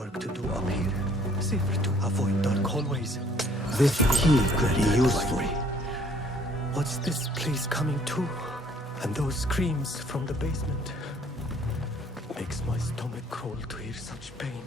work to do up here. Safer to avoid dark hallways. This key could be useful. What's this place coming to? And those screams from the basement. Makes my stomach crawl to hear such pain.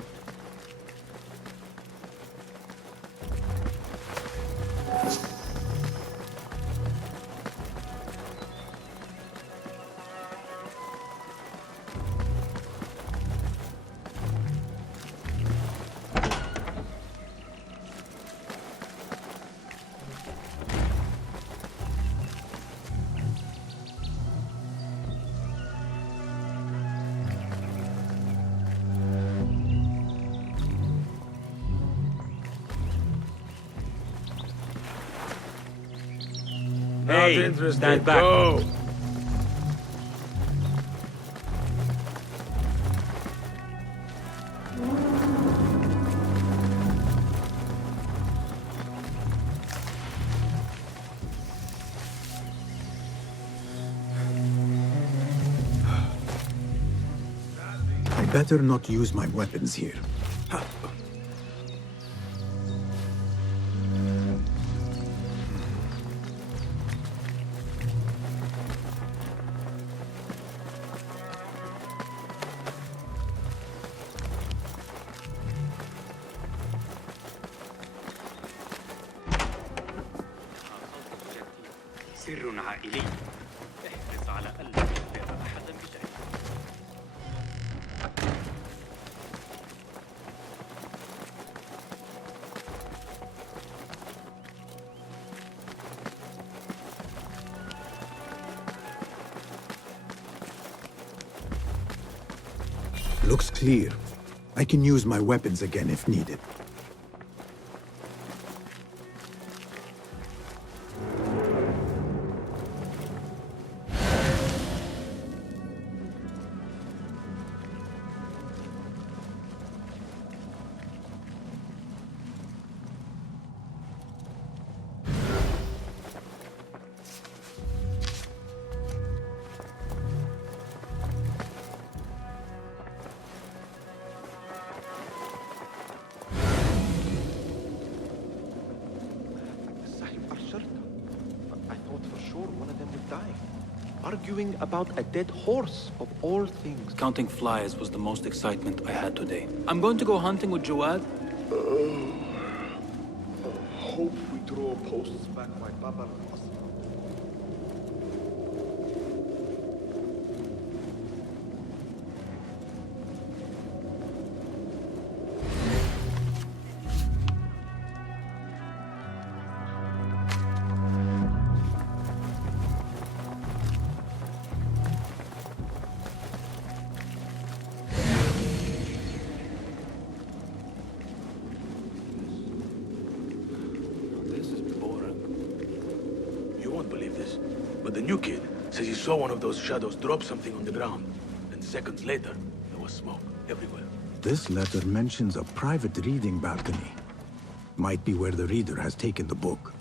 Hey, stand back. Go. I better not use my weapons here. سر عائلي. احرص على ألا تخبر أحدا بشيء. Looks clear. I can use my weapons again if needed. I thought for sure one of them would die. Arguing about a dead horse, of all things. Counting flies was the most excitement I had today. I'm going to go hunting with Jawad. Hope we throw posts back by Baba. But the new kid says he saw one of those shadows drop something on the ground. And seconds later, there was smoke everywhere. This letter mentions a private reading balcony. Might be where the reader has taken the book.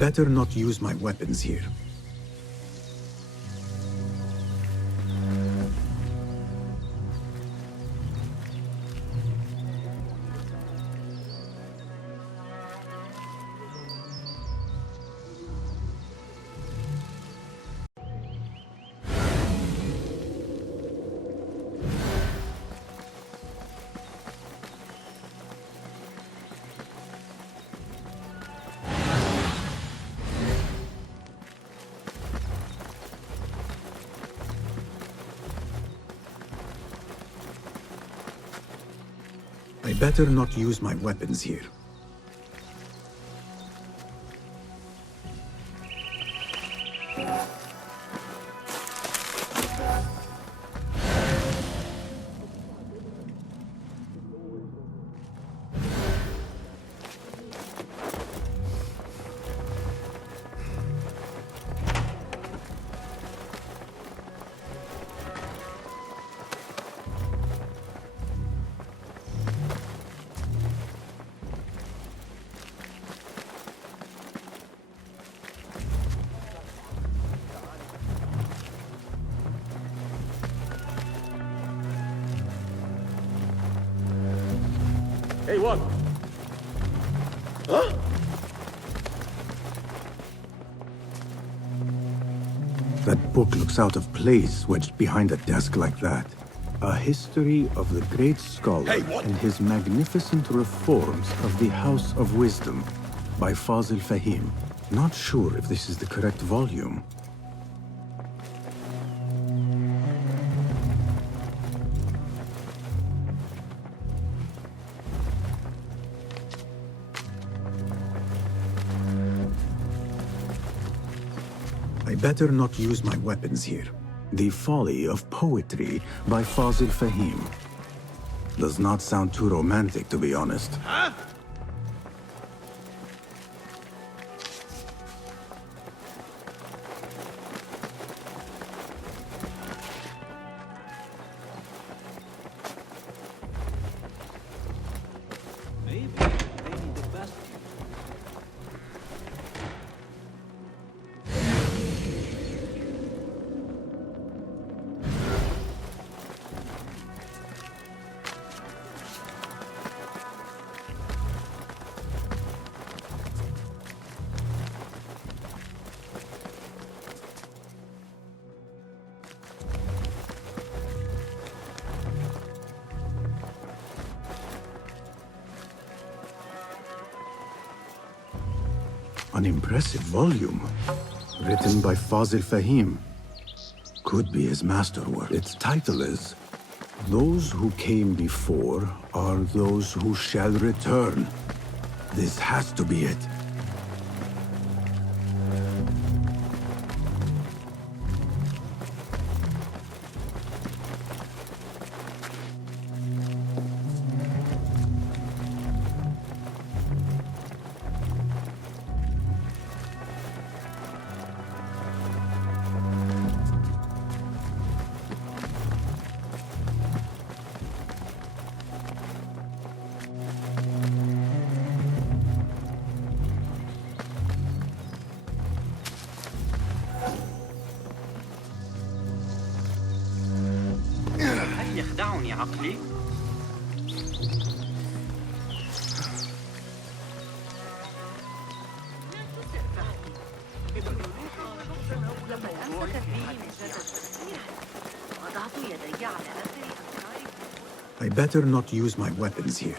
better not use my weapons here. I better not use my weapons here. Hey, what? Huh? That book looks out of place wedged behind a desk like that. A history of the great scholar and his magnificent reforms of the House of Wisdom by Fazil Fahim. Not sure if this is the correct volume. I better not use my weapons here. The Folly of Poetry by Fazil Fahim. Does not sound too romantic, to be honest. Huh? Maybe they need the best. An impressive volume, written by Fazil Fahim. Could be his masterwork. Its title is, Those Who Came Before Are Those Who Shall Return. This has to be it. هل يخدعني عقلي؟ I better not use my weapons here.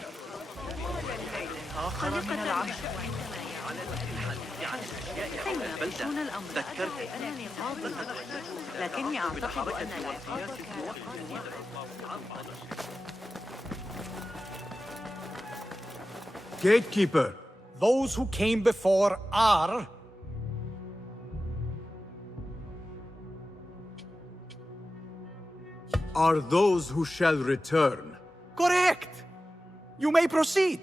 لكني أعتقد أن Gatekeeper! Those who came before are... Are those who shall return. Correct! You may proceed.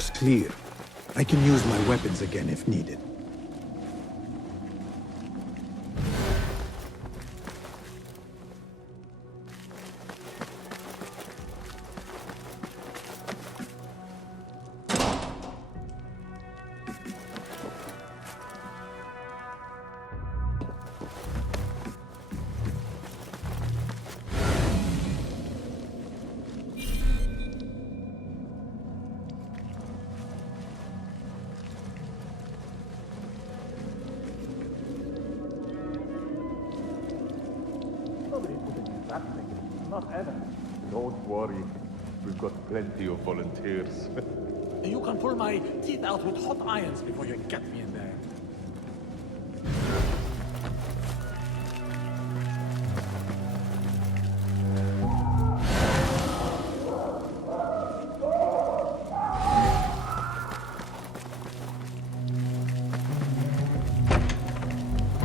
looks clear. I can use my weapons again if needed. Don't worry. We've got plenty of volunteers. You can pull my teeth out with hot irons before you get me in there.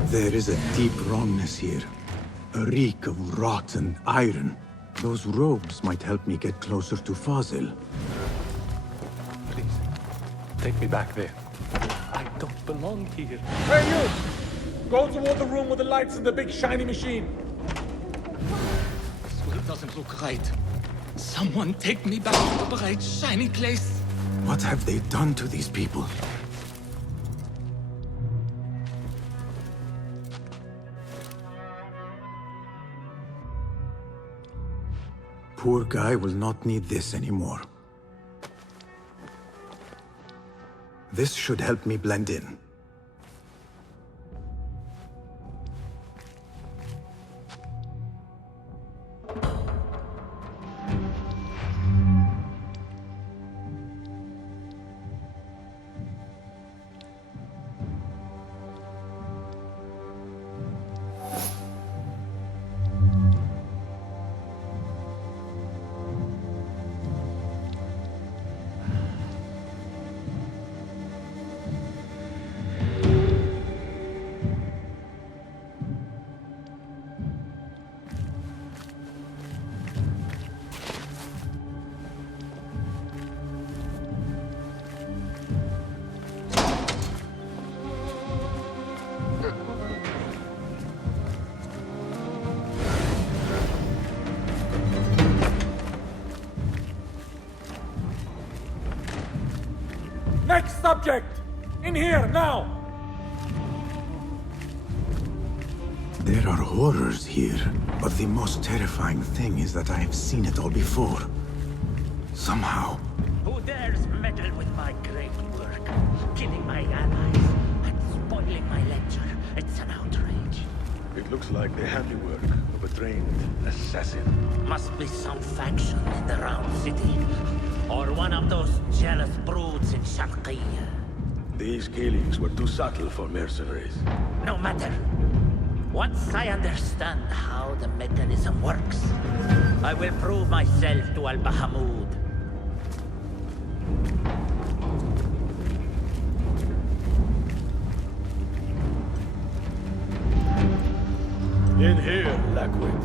There is a deep wrongness here. A reek of rot and iron. Those robes might help me get closer to Fazil. Please, take me back there. I don't belong here. Hey, you! Go toward the room with the lights and the big shiny machine. This world doesn't look right. Someone take me back to the bright, shiny place. What have they done to these people? Poor guy will not need this anymore. This should help me blend in. Next subject! In here, now! There are horrors here, but the most terrifying thing is that I have seen it all before. Somehow. Who dares meddle with my great work, killing my allies and spoiling my lecture? It's an outrage. It looks like the handiwork of a trained assassin. Must be some faction in the Round City, or one of those jealous broods in Sharqiyya. These killings were too subtle for mercenaries. No matter. Once I understand how the mechanism works, I will prove myself to Al-Bahamud. In here, Lackwit.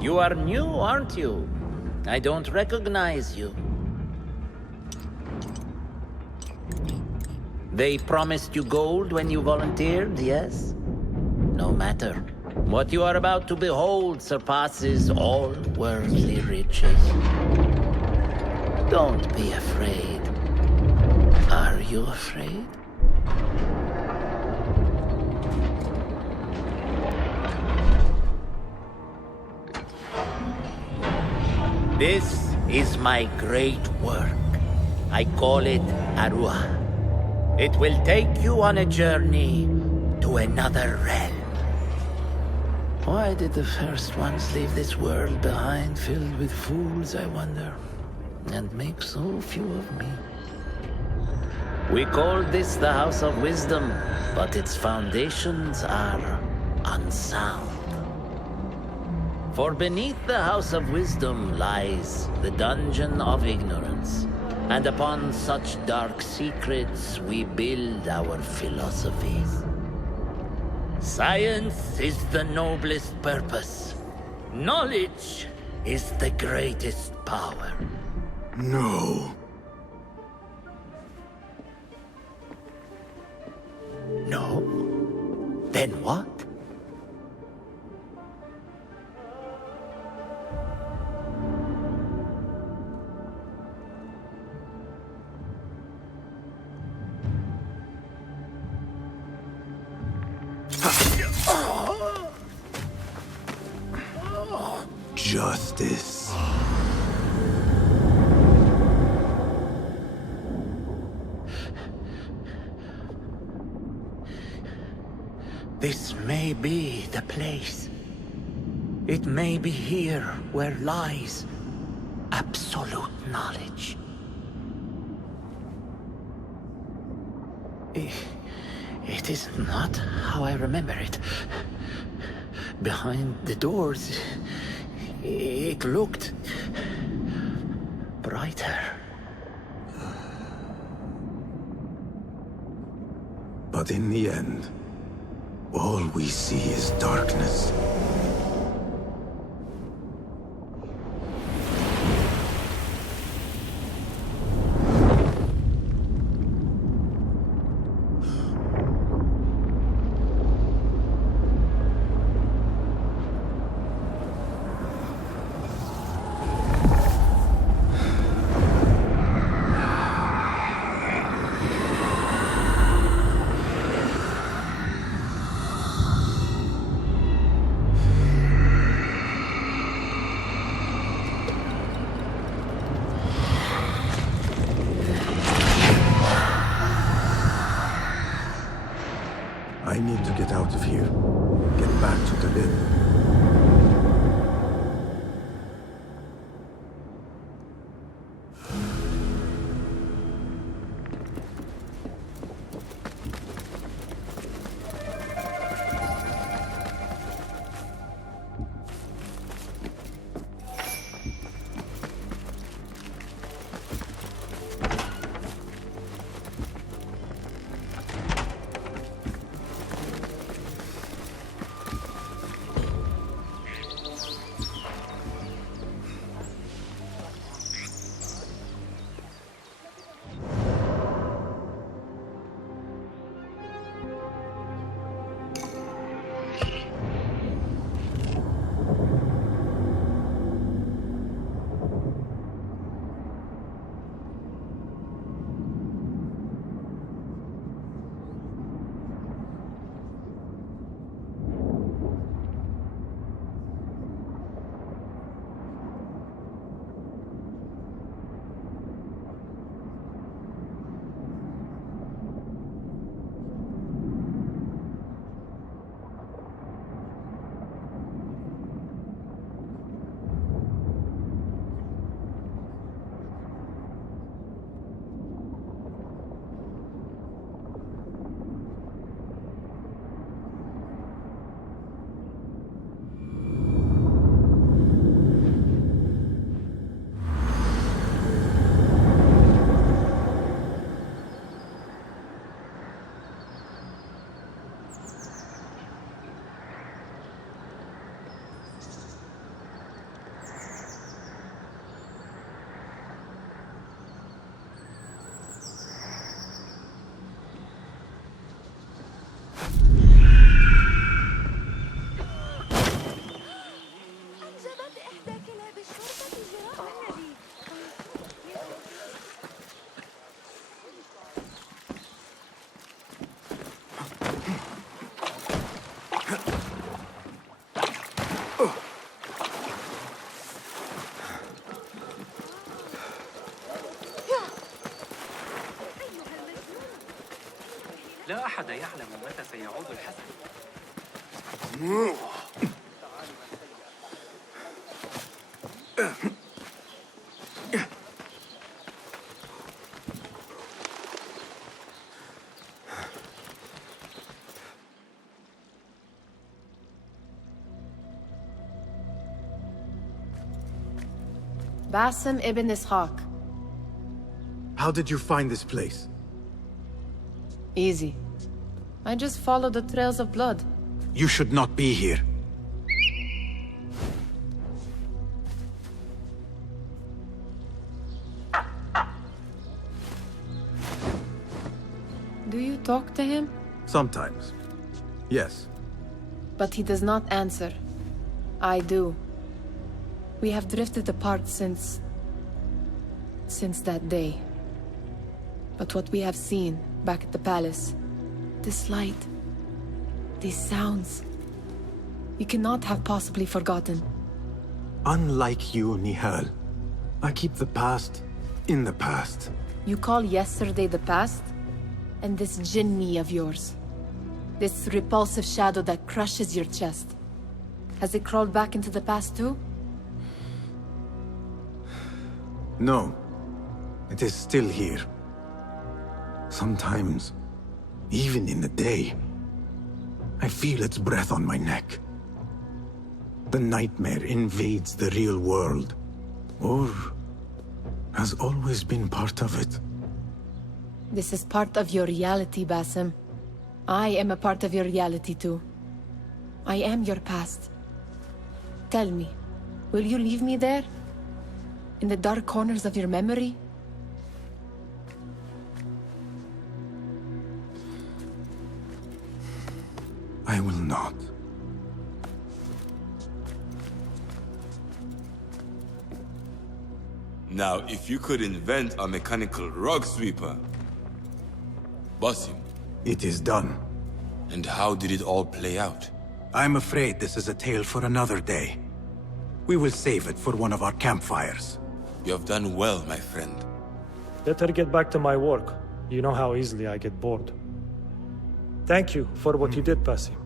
You are new, aren't you? I don't recognize you. They promised you gold when you volunteered, yes? No matter. What you are about to behold surpasses all worldly riches. Don't be afraid. Are you afraid? This is my great work. I call it Aruah. It will take you on a journey to another realm. Why did the first ones leave this world behind filled with fools, I wonder, and make so few of me? We called this the House of Wisdom, but its foundations are unsound. For beneath the House of Wisdom lies the Dungeon of Ignorance. And upon such dark secrets we build our philosophies. Science is the noblest purpose. Knowledge is the greatest power. No. No? Then what? Justice. This may be the place. It may be here where lies absolute knowledge. It is not how I remember it. Behind the doors, it looked brighter. But in the end, all we see is darkness. I need to get out of here. Get back to the lid. لا أحد يعلم متى سيعود الحسن. Basim ibn Ishaq. How did you find this place? Easy. I just followed the trails of blood. You should not be here. Do you talk to him? Sometimes. Yes. But he does not answer. I do. We have drifted apart since that day. But what we have seen back at the palace, this light, these sounds, you cannot have possibly forgotten. Unlike you, Nihal, I keep the past in the past. You call yesterday the past? And this jinni of yours, this repulsive shadow that crushes your chest, has it crawled back into the past too? No. It is still here. Sometimes, even in the day, I feel its breath on my neck. The nightmare invades the real world, or has always been part of it. This is part of your reality, Basim. I am a part of your reality too. I am your past. Tell me, will you leave me there? In the dark corners of your memory? I will not. Now, if you could invent a mechanical rug sweeper... Basim. It is done. And how did it all play out? I'm afraid this is a tale for another day. We will save it for one of our campfires. You have done well, my friend. Better get back to my work. You know how easily I get bored. Thank you for what you did, Basim.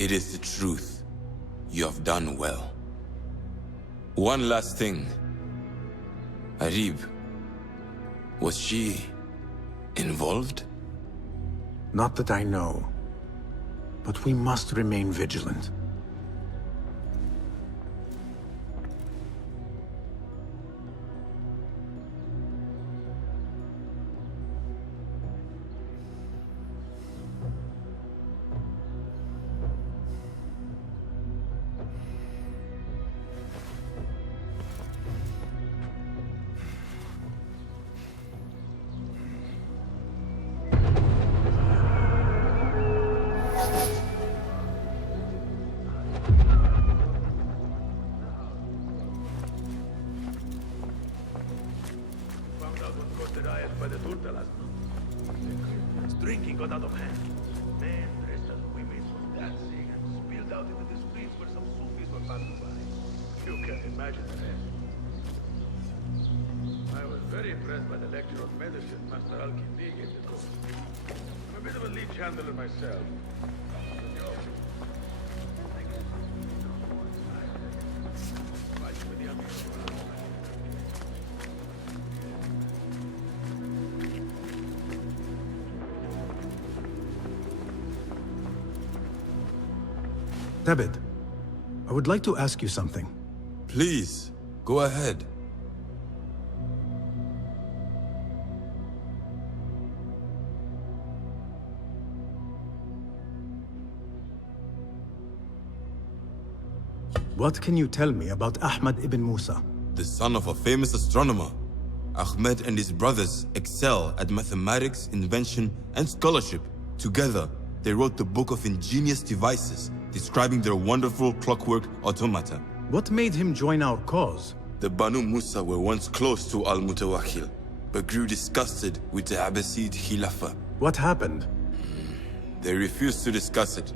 It is the truth. You have done well. One last thing. Arib, was she involved? Not that I know. But we must remain vigilant. Drinking got out of hand. Men dressed as women were dancing and spilled out into the streets where some Sufis were passing by. You can imagine the rest. I was very impressed by the lecture on medicine Master Al-Kindi gave the course. I'm a bit of a lead chandler myself. Tebed, I would like to ask you something. Please, go ahead. What can you tell me about Ahmad ibn Musa? The son of a famous astronomer. Ahmed and his brothers excel at mathematics, invention, and scholarship. Together, they wrote the book of ingenious devices describing their wonderful clockwork automata. What made him join our cause? The Banu Musa were once close to Al-Mutawakkil, but grew disgusted with the Abbasid Khilafah. What happened? They refused to discuss it,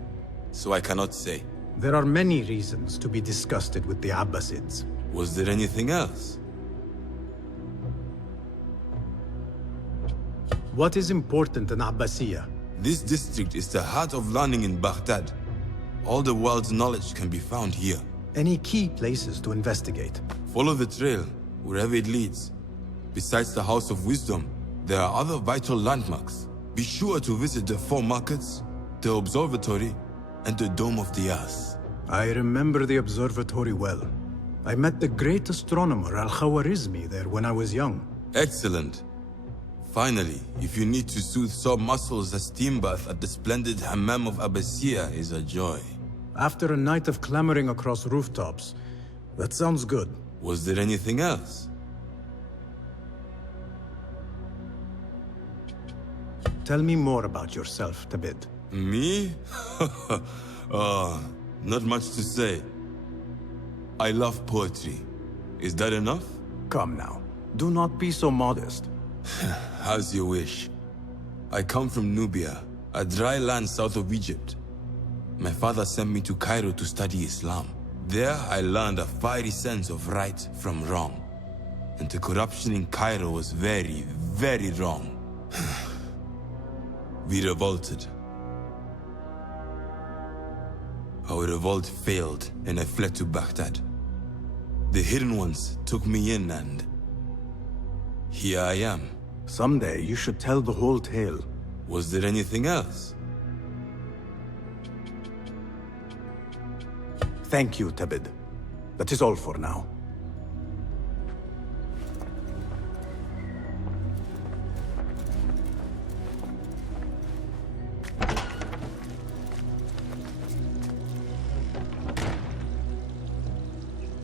so I cannot say. There are many reasons to be disgusted with the Abbasids. Was there anything else? What is important in Abbasiyya? This district is the heart of learning in Baghdad. All the world's knowledge can be found here. Any key places to investigate? Follow the trail, wherever it leads. Besides the House of Wisdom, there are other vital landmarks. Be sure to visit the 4 markets, the observatory, and the Dome of the Ass. I remember the observatory well. I met the great astronomer Al-Khwarizmi there when I was young. Excellent. Finally, if you need to soothe sore muscles, a steam bath at the splendid Hammam of Abbasiyah is a joy. After a night of clambering across rooftops, that sounds good. Was there anything else? Tell me more about yourself, Tabid. Me? Not much to say. I love poetry. Is that enough? Come now. Do not be so modest. As you wish. I come from Nubia, a dry land south of Egypt. My father sent me to Cairo to study Islam. There I learned a fiery sense of right from wrong. And the corruption in Cairo was very, very wrong. We revolted. Our revolt failed, and I fled to Baghdad. The Hidden Ones took me in, and here I am. Someday you should tell the whole tale. Was there anything else? Thank you, Tabid. That is all for now.